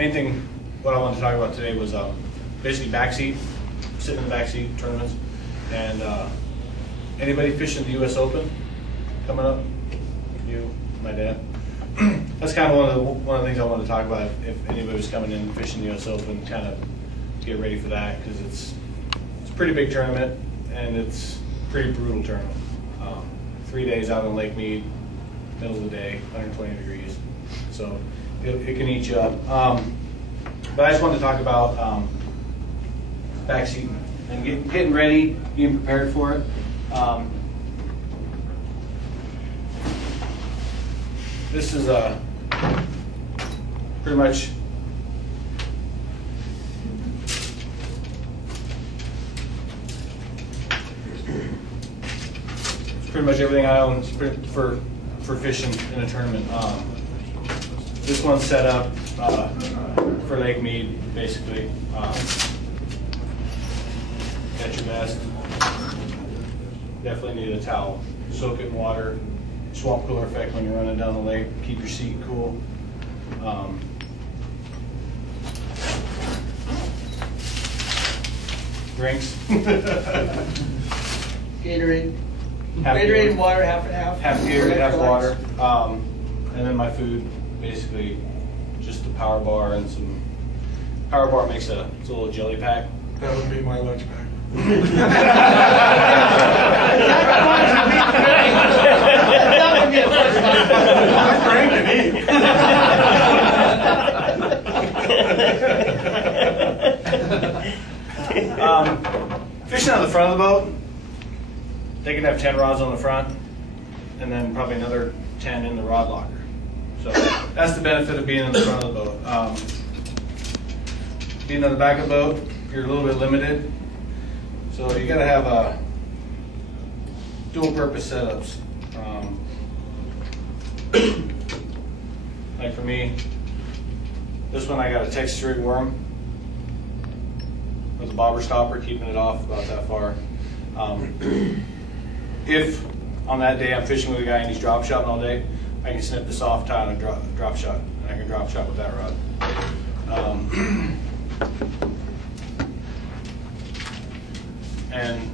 main thing, what I wanted to talk about today was basically backseat, sitting in the backseat tournaments, and anybody fishing the U.S. Open coming up, you, my dad. That's kind of one of the things I wanted to talk about. If anybody was coming in fishing the U.S. Open, kind of get ready for that, because it's a pretty big tournament and it's a pretty brutal tournament. 3 days out on Lake Mead, middle of the day, 120 degrees, so it can eat you up. But I just wanted to talk about backseating and getting ready, being prepared for it. This is pretty much everything I own for fishing in a tournament. This one's set up for Lake Mead, basically. At your best. Definitely need a towel. Soak it in water. Swamp cooler effect when you're running down the lake. Keep your seat cool. Drinks. Gatorade. Gatorade and water, half and half. Half Gatorade, half water. And then my food, basically just the power bar and some. Power bar makes it's a little jelly pack. That would be my lunch pack. That would be a first Fishing on the front of the boat, they can have 10 rods on the front and then probably another 10 in the rod locker. So that's the benefit of being in the front of the boat. Being on the back of the boat, you're a little bit limited. So you got to have dual purpose setups. Like for me, this one I got a Texas rig worm with a bobber stopper, keeping it off about that far. If on that day I'm fishing with a guy and he's drop shotting all day, I can snip this off, tie on a drop shot, and I can drop shot with that rod. And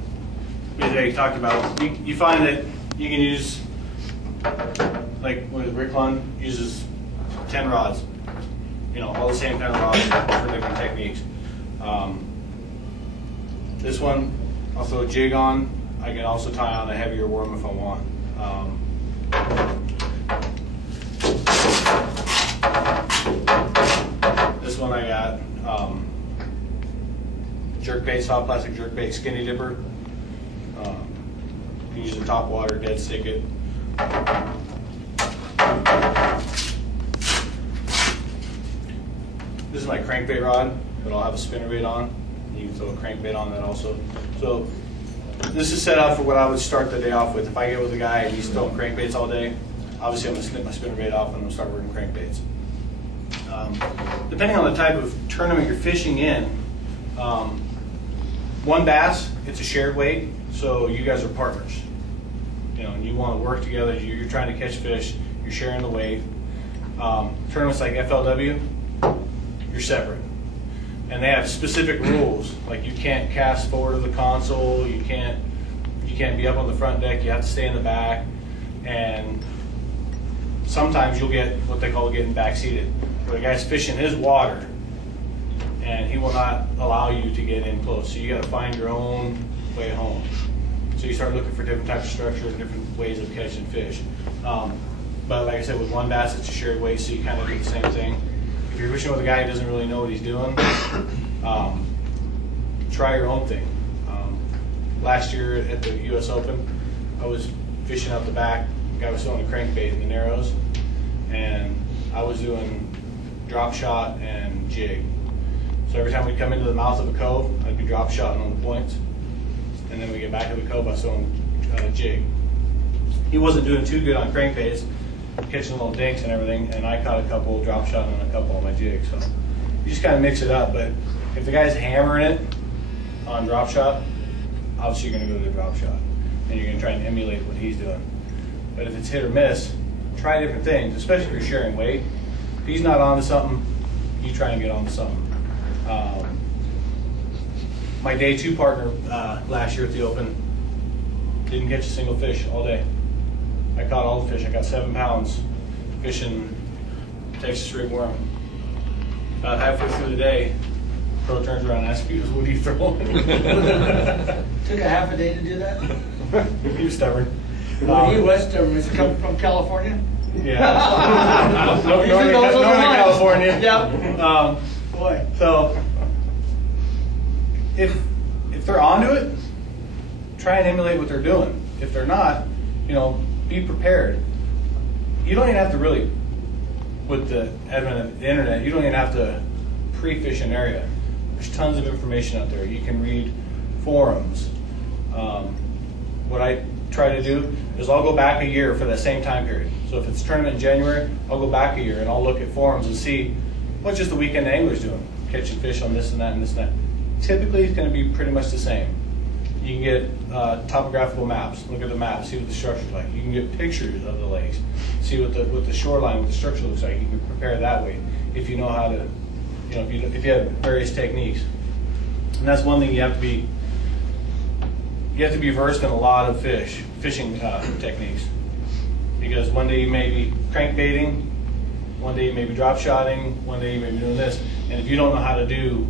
as I talked about, you find that you can use, like with Rick Lund, uses 10 rods, all the same kind of rods for different techniques. This one, I'll throw a jig on. I can also tie on a heavier worm if I want. This one I got jerk bait, soft plastic jerk bait, skinny dipper. You can use the top water, dead stick it. This is my crankbait rod, but I'll have a spinnerbait on. You can throw a crankbait on that also. So this is set up for what I would start the day off with. If I get with a guy and he's throwing crankbaits all day, obviously I'm going to snip my spinnerbait off and I'm going to start working crankbaits. Depending on the type of tournament you're fishing in, one bass, it's a shared weight, so you guys are partners. And you want to work together. You're trying to catch fish. You're sharing the weight. Tournaments like FLW, you're separate, and they have specific rules. Like you can't cast forward of the console. You can't be up on the front deck. You have to stay in the back, and sometimes you'll get what they call getting backseated, where the guy's fishing his water, and he will not allow you to get in close. So you got to find your own way home. So you start looking for different types of structure and different ways of catching fish. But like I said, with one bass, it's a shared weight, so you kind of do the same thing. If you're fishing with a guy who doesn't really know what he's doing, try your own thing. Last year at the U.S. Open, I was fishing out the back. The guy was throwing a crankbait in the narrows, and I was doing drop shot and jig. So every time we'd come into the mouth of a cove, I'd be drop shotting on the points. And then we get back to the cove, I was throwing a jig. He wasn't doing too good on crankbaits, catching little dinks and everything, and I caught a couple drop shot and a couple on my jig. So you just kind of mix it up. But if the guy's hammering it on drop shot, obviously you're going to go to the drop shot, and you're going to try and emulate what he's doing. But if it's hit or miss, try different things, especially if you're sharing weight. If he's not onto something, you try and get on something. My day 2 partner last year at the Open didn't catch a single fish all day. I caught all the fish. I got 7 pounds fishing Texas rig worm. About halfway through the day, pro turns around and asks me, "What are you throwing?" Took a half a day to do that? He was stubborn. He was stubborn. Was he coming from California? Yeah. Northern California. Yeah. Boy. So if they're onto it, try and emulate what they're doing. If they're not, be prepared. You don't even have to really, with the advent of the internet, you don't even have to pre-fish an area. There's tons of information out there. You can read forums. What I try to do is I'll go back a year for that same time period. So if it's tournament in January, I'll go back a year and I'll look at forums and see what just the weekend anglers doing, catching fish on this and that and this and that. Typically, it's going to be pretty much the same. You can get topographical maps. Look at the map, see what the structure's like. You can get pictures of the lakes, see what the shoreline, what the structure looks like. You can prepare that way if you know how to, if you have various techniques. And that's one thing you have to be versed in a lot of fishing techniques. Because one day you may be crankbaiting, one day you may be drop shotting, one day you may be doing this. And if you don't know how to do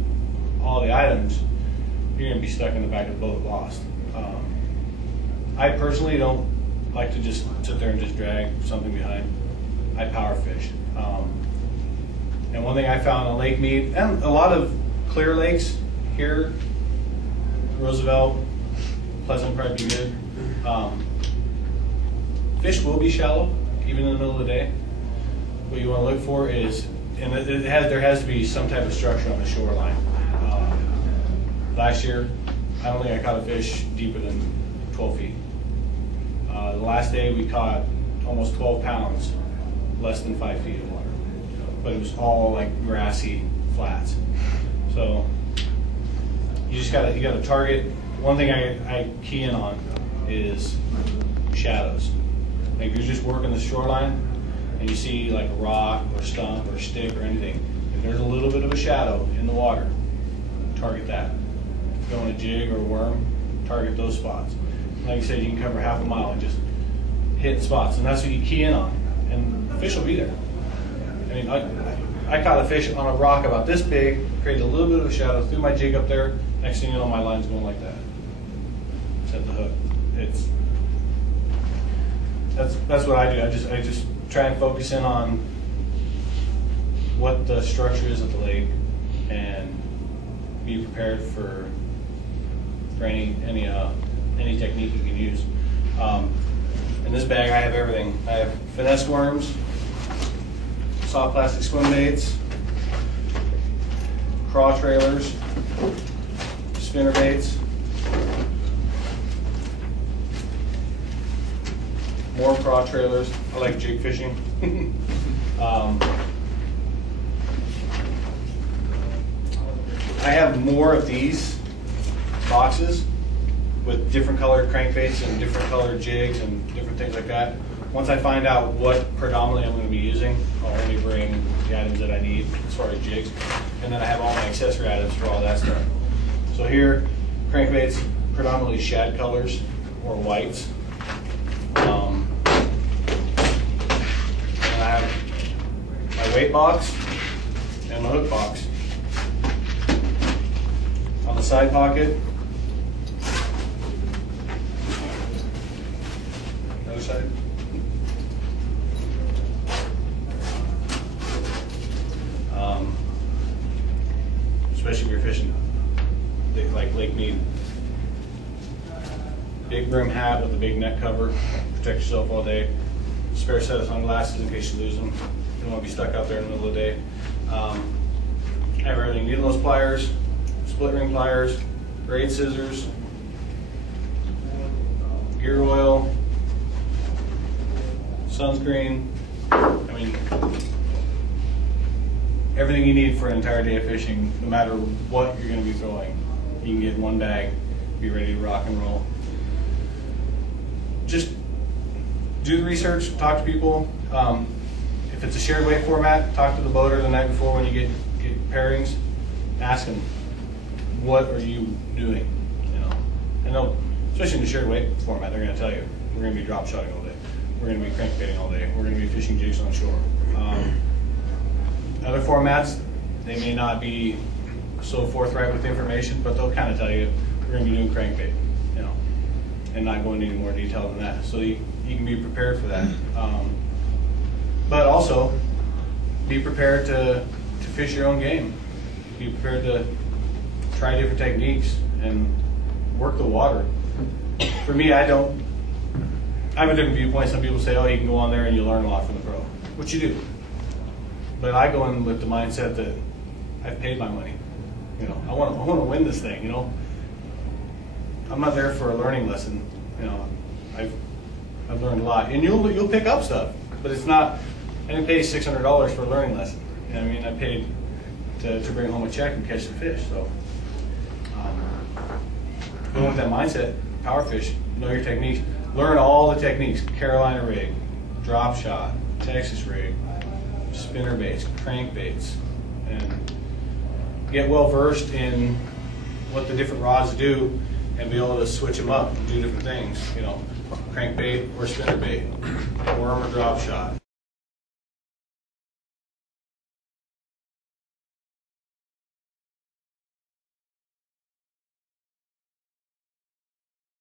all the items, you're going to be stuck in the back of the boat lost. I personally don't like to just sit there and just drag something behind. I power fish. And one thing I found on Lake Mead, and a lot of clear lakes here, Roosevelt, Pleasant probably be good. Fish will be shallow, even in the middle of the day. What you want to look for is, and there has to be some type of structure on the shoreline. Last year, I don't think I caught a fish deeper than 12 feet. The last day we caught almost 12 pounds, less than 5 feet of water. But it was all like grassy flats. So you gotta target. One thing I key in on is shadows. Like if you're just working the shoreline and you see like a rock or stump or stick or anything, if there's a little bit of a shadow in the water, target that. If you're going a jig or a worm, target those spots. Like I said, you can cover half a mile and just hit spots, and that's what you key in on, and the fish will be there. I mean, I caught a fish on a rock about this big, created a little bit of a shadow, threw my jig up there. Next thing you know, my line's going like that. Set the hook. That's what I do. I just try and focus in on what the structure is of the lake and be prepared for any technique you can use. In this bag, I have everything. I have finesse worms, soft plastic swim baits, craw trailers, spinner baits, more craw trailers. I like jig fishing. I have more of these boxes with different colored crankbaits and different colored jigs and different things like that. Once I find out what predominantly I'm going to be using, I'll only bring the items that I need as far as jigs, and then I have all my accessory items for all that stuff. So here, crankbaits, predominantly shad colors or whites. And I have my weight box and my hook box. On the side pocket, other side. Especially if you're fishing like Lake Mead. Big brim hat with a big neck cover, protect yourself all day. Spare set of sunglasses in case you lose them. You don't want to be stuck out there in the middle of the day. I have everything: needleless pliers, split ring pliers, braid scissors, gear oil, sunscreen. I mean, everything you need for an entire day of fishing, no matter what you're going to be throwing. You can get in one bag, be ready to rock and roll. Just do the research, talk to people. if it's a shared weight format, talk to the boater the night before when you get pairings. Ask them, what are you doing? You know, and they'll, especially in the shared weight format, they're going to tell you, we're going to be drop shotting all day. We're going to be crankbaiting all day. We're going to be fishing jigs on shore. Other formats, they may not be so forthright with the information, but they'll kind of tell you, we're going to be doing crankbait, you know, and not go into any more detail than that. So you can be prepared for that. But also, be prepared to fish your own game. Be prepared to try different techniques and work the water. For me, I have a different viewpoint. Some people say, oh, you can go on there and you learn a lot from the pro, which you do. But I go in with the mindset that I've paid my money. You know, I want to win this thing. You know, I'm not there for a learning lesson. You know, I've learned a lot, and you'll pick up stuff, but it's not. I didn't pay $600 for a learning lesson. You know what I mean, I paid to bring home a check and catch some fish. So, going with that mindset, power fish, know your techniques, learn all the techniques: Carolina rig, drop shot, Texas rig, spinner baits, crankbaits, and get well versed in what the different rods do, and be able to switch them up and do different things. You know, crankbait or spinner bait, worm or drop shot.